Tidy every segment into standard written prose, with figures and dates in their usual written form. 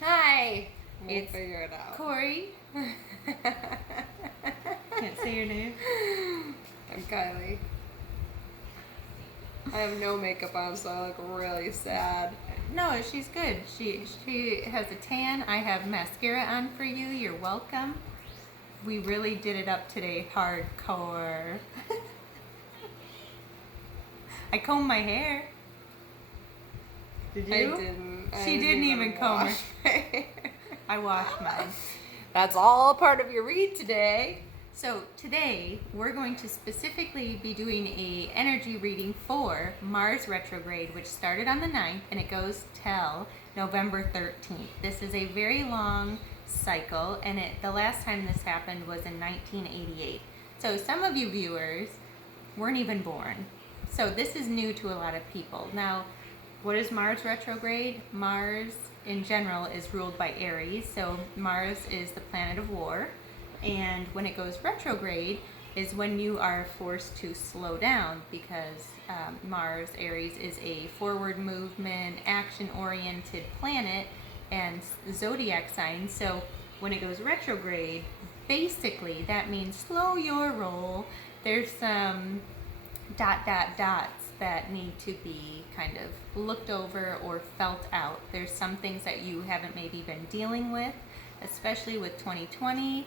Hi. We'll It's figure it out. Kori. Can't say your name. I'm Kylie. I have no makeup on, so I look really sad. No, she's good. She has a tan. I have mascara on for you. You're welcome. We really did it up today, hardcore. I combed my hair. Did you? I didn't. She didn't even comb her. wash my hair. I washed mine. That's all part of your read today. So today we're going to specifically be doing a energy reading for Mars retrograde, which started on the 9th and it goes till November 13th. This is a very long cycle, and the last time this happened was in 1988. So some of you viewers weren't even born. So this is new to a lot of people. Now, what is Mars retrograde? Mars in general is ruled by Aries. So Mars is the planet of war. And when it goes retrograde is when you are forced to slow down, because Mars, Aries, is a forward movement, action-oriented planet and zodiac sign. So when it goes retrograde, basically that means slow your roll. There's some dots that need to be kind of looked over or felt out. There's some things that you haven't maybe been dealing with, especially with 2020.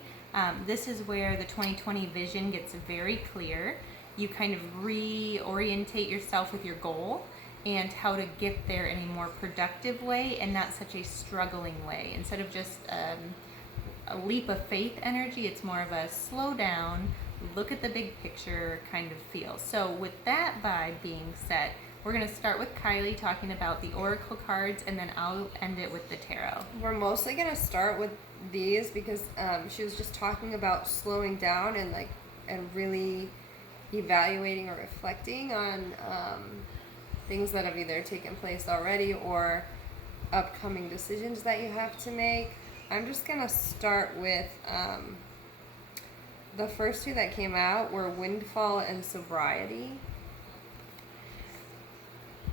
This is where the 2020 vision gets very clear. You kind of reorientate yourself with your goal and how to get there in a more productive way and not such a struggling way. Instead of just a leap of faith energy, it's more of a slow down, look at the big picture kind of feel. So with that vibe being set, we're going to start with Kylie talking about the oracle cards, and then I'll end it with the tarot. We're mostly going to start with these because she was just talking about slowing down and really evaluating or reflecting on things that have either taken place already or upcoming decisions that you have to make. I'm just going to start with the first two that came out were Windfall and Sobriety.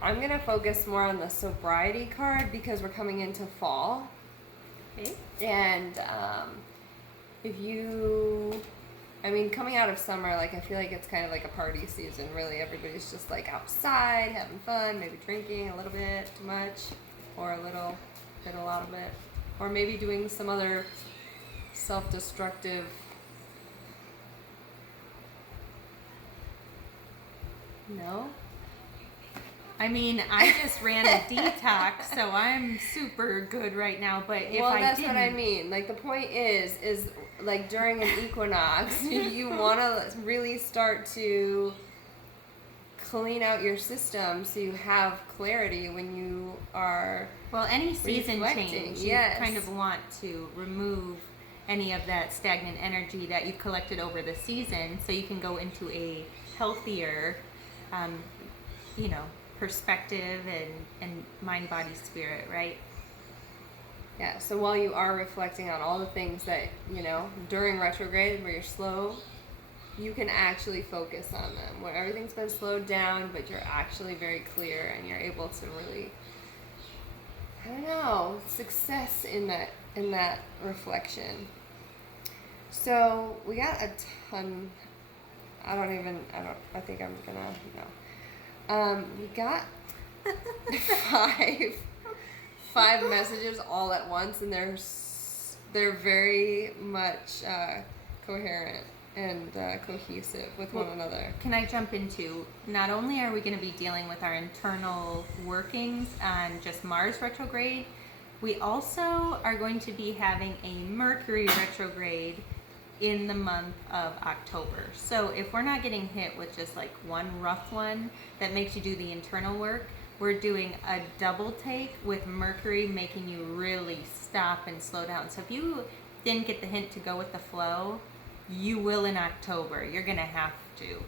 I'm going to focus more on the Sobriety card because we're coming into fall. Okay. And coming out of summer, I feel like it's kind of like a party season, really. Everybody's just outside, having fun, maybe drinking a little bit too much, or a lot of it. Or maybe doing some other self-destructive. No? I mean, I just ran a detox, so I'm super good right now. But if that's what I mean. The point is during an equinox, you want to really start to clean out your system so you have clarity when you are any season reflecting. Change, you kind of want to remove any of that stagnant energy that you've collected over the season, so you can go into a healthier, perspective and mind, body, spirit, right? Yeah, so while you are reflecting on all the things that, during retrograde where you're slow, you can actually focus on them. Where everything's been slowed down, but you're actually very clear and you're able to really, success in that reflection. So we got a ton. I think I'm gonna, we got five messages all at once, and they're very much coherent and cohesive with one another. Can I jump into, not only are we going to be dealing with our internal workings on just Mars retrograde, we also are going to be having a Mercury retrograde in the month of October. So if we're not getting hit with just one rough one that makes you do the internal work, we're doing a double take with Mercury making you really stop and slow down. So if you didn't get the hint to go with the flow, you will in October. You're going to have to.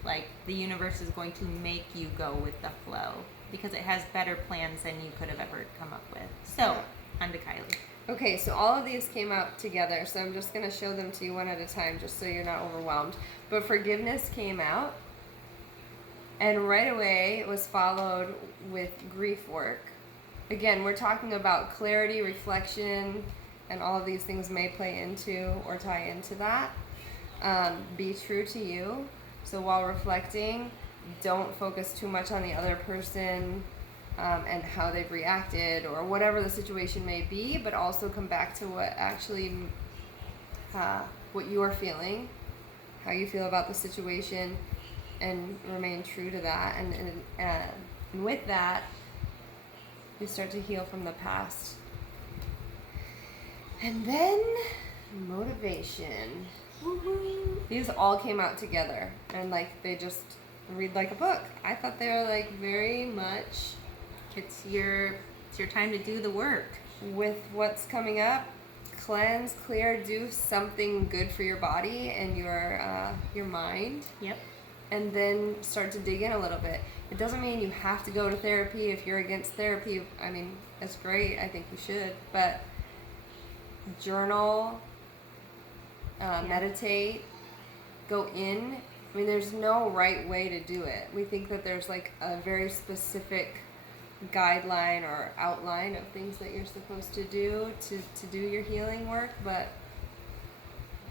The universe is going to make you go with the flow because it has better plans than you could have ever come up with. So, on to Kylie. Okay, so all of these came out together, so I'm just going to show them to you one at a time just so you're not overwhelmed. But Forgiveness came out, and right away it was followed with Grief Work. again, we're talking about clarity, reflection, and all of these things may play into or tie into that. Be true to you. So while reflecting, don't focus too much on the other person and how they've reacted or whatever the situation may be, but also come back to what actually, what you are feeling, how you feel about the situation, and remain true to that. And with that, you start to heal from the past. And then motivation. Woo-hoo. These all came out together, and like they just read like a book. I thought they were like very much It's your time to do the work. with what's coming up. Cleanse, clear, do something good for your body and your mind. Yep. And then start to dig in a little bit. It doesn't mean you have to go to therapy. If you're against therapy, I mean, it's great. I think you should. But journal, meditate, go in. I mean, there's no right way to do it. We think that there's like a very specific guideline or outline of things that you're supposed to do do your healing work, but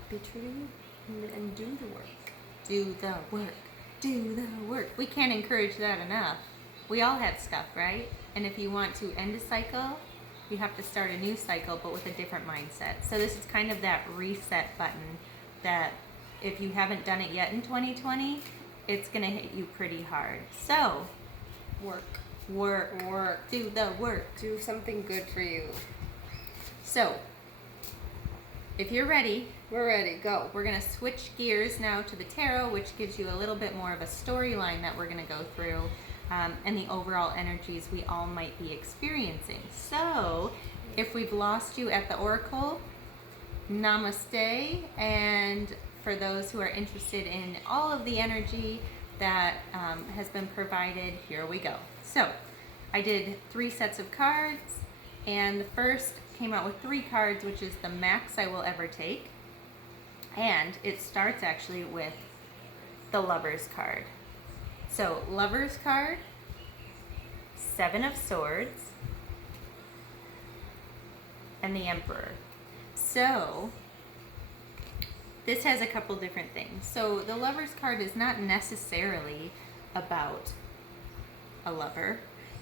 be true to you and do the work. Do the work. Do the work. We can't encourage that enough. We all have stuff, right? And if you want to end a cycle, you have to start a new cycle, but with a different mindset. So this is kind of that reset button that if you haven't done it yet in 2020, it's going to hit you pretty hard. So, Work. Do the work. Do something good for you. So, if you're ready, We're ready. Go. we're going to switch gears now to the tarot, which gives you a little bit more of a storyline that we're going to go through, and the overall energies we all might be experiencing. So, if we've lost you at the oracle, namaste. And for those who are interested in all of the energy that has been provided, here we go. So, I did 3 sets of cards, and the first came out with 3 cards, which is the max I will ever take. And it starts actually with the Lover's card. So, Lover's card, 7 of Swords, and the Emperor. So, this has a couple different things. So, the Lover's card is not necessarily about a lover.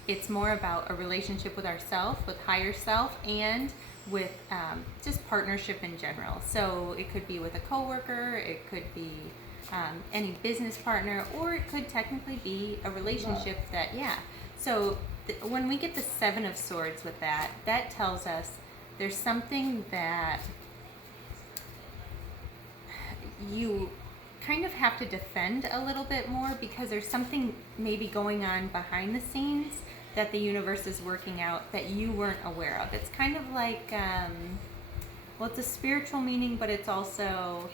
It's more about a relationship with ourself, with higher self, and with just partnership in general. So it could be with a coworker, it could be any business partner, or it could technically be a relationship that, yeah. So when we get the 7 of Swords with that, that tells us there's something that you kind of have to defend a little bit more, because there's something maybe going on behind the scenes that the universe is working out that you weren't aware of. It's kind of like, well, it's a spiritual meaning, but it's also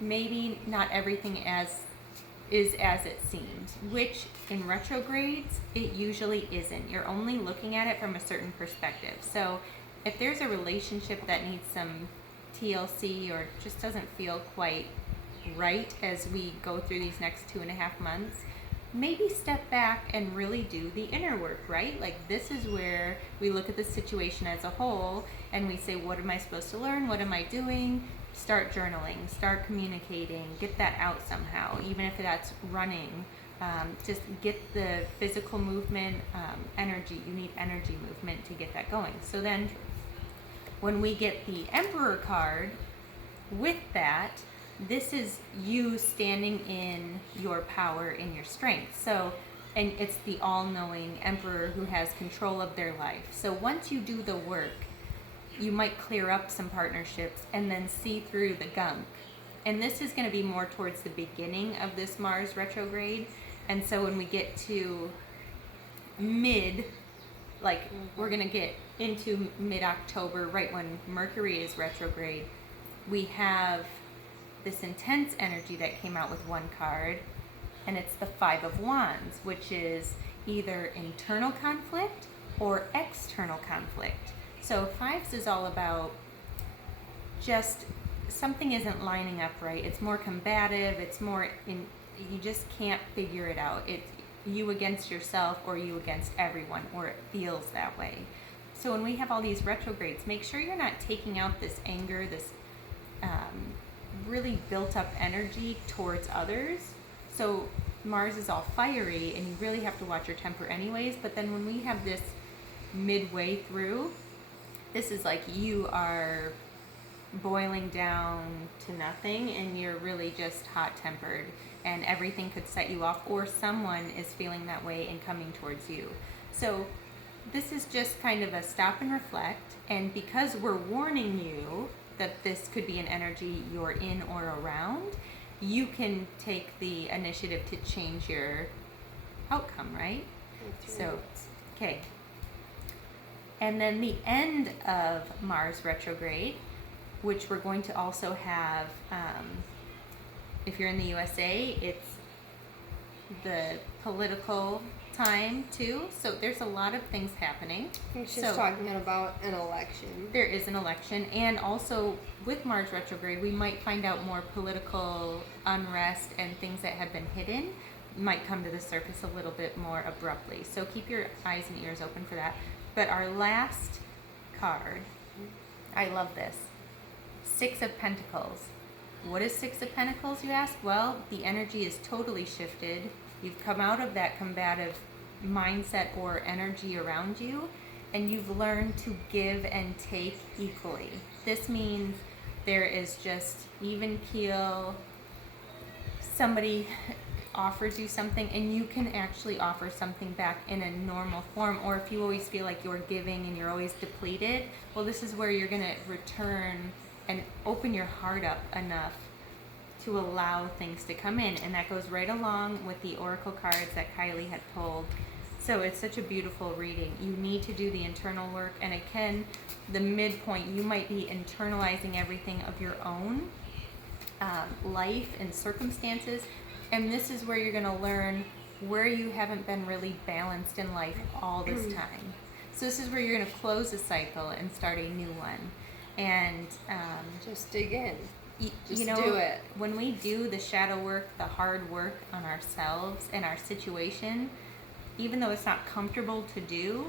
maybe not everything is as it seems, which in retrogrades, it usually isn't. You're only looking at it from a certain perspective. So if there's a relationship that needs some TLC or just doesn't feel quite right as we go through these next 2.5 months, maybe step back and really do the inner work, right? Like, this is where we look at the situation as a whole and we say, what am I supposed to learn? What am I doing? Start journaling, start communicating, get that out somehow, even if that's running. Just get the physical movement, energy. You need energy movement to get that going. So then when we get the Emperor card with that, this is you standing in your power, in your strength. So, and it's the all-knowing Emperor who has control of their life. So once you do the work, you might clear up some partnerships and then see through the gunk. And this is going to be more towards the beginning of this Mars retrograde. And so when we get to we're going to get into mid-October, right when Mercury is retrograde, we have this intense energy that came out with one card, and it's the 5 of Wands, which is either internal conflict or external conflict. So 5s is all about just something isn't lining up right. It's more combative. It's more you just can't figure it out. you against yourself or you against everyone, or it feels that way. So when we have all these retrogrades, make sure you're not taking out this anger, this really built up energy towards others. So Mars is all fiery and you really have to watch your temper anyways. But then when we have this midway through, this is like you are boiling down to nothing and you're really just hot tempered and everything could set you off, or someone is feeling that way and coming towards you. So this is just kind of a stop and reflect, and because we're warning you that this could be an energy you're in or around, you can take the initiative to change your outcome, right? So, okay. And then the end of Mars retrograde, which we're going to also have, if you're in the USA, it's the political time too. So there's a lot of things happening. I think she's talking about an election. There is an election, and also with Mars retrograde, we might find out more political unrest and things that have been hidden might come to the surface a little bit more abruptly. So keep your eyes and ears open for that. But our last card, I love this. Six of Pentacles. What is Six of Pentacles, you ask? Well, the energy is totally shifted. You've come out of that combative mindset or energy around you, and you've learned to give and take equally. This means there is just even keel. Somebody offers you something and you can actually offer something back in a normal form. Or if you always feel like you're giving and you're always depleted, well, this is where you're going to return and open your heart up enough to allow things to come in. And that goes right along with the oracle cards that Kylie had pulled. So it's such a beautiful reading. You need to do the internal work, and again, the midpoint, you might be internalizing everything of your own life and circumstances, and this is where you're going to learn where you haven't been really balanced in life all this time. So this is where you're going to close a cycle and start a new one. And just dig in. You know, do it. When we do the shadow work, the hard work on ourselves and our situation, even though it's not comfortable to do,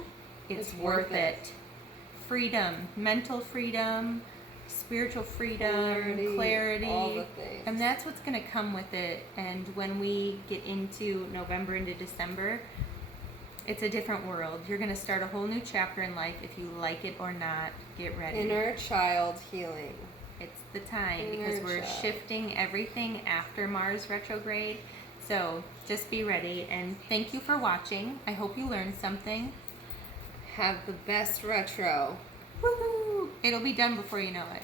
it's worth it. Freedom, mental freedom, spiritual freedom, clarity, all the things. And that's what's going to come with it. And when we get into November into December, it's a different world. You're going to start a whole new chapter in life. If you like it or not, get ready. Inner child healing. It's the time, because we're shifting everything after Mars retrograde. So just be ready, and thank you for watching. I hope you learned something. Have the best retro. Woohoo! It'll be done before you know it.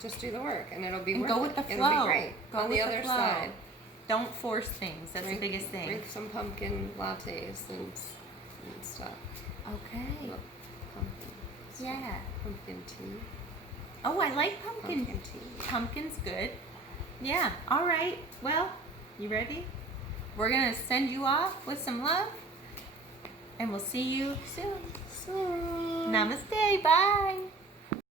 Just do the work, and it'll be and worth go with the it. flow. It'll be great. Go on with the other side. Don't force things. That's the biggest thing. Drink some pumpkin lattes and stuff. Okay. Pumpkin. Yeah. Pumpkin tea. Oh, I like pumpkin tea. Pumpkin's good. Yeah. All right. Well, you ready? We're going to send you off with some love, and we'll see you soon. Namaste. Bye.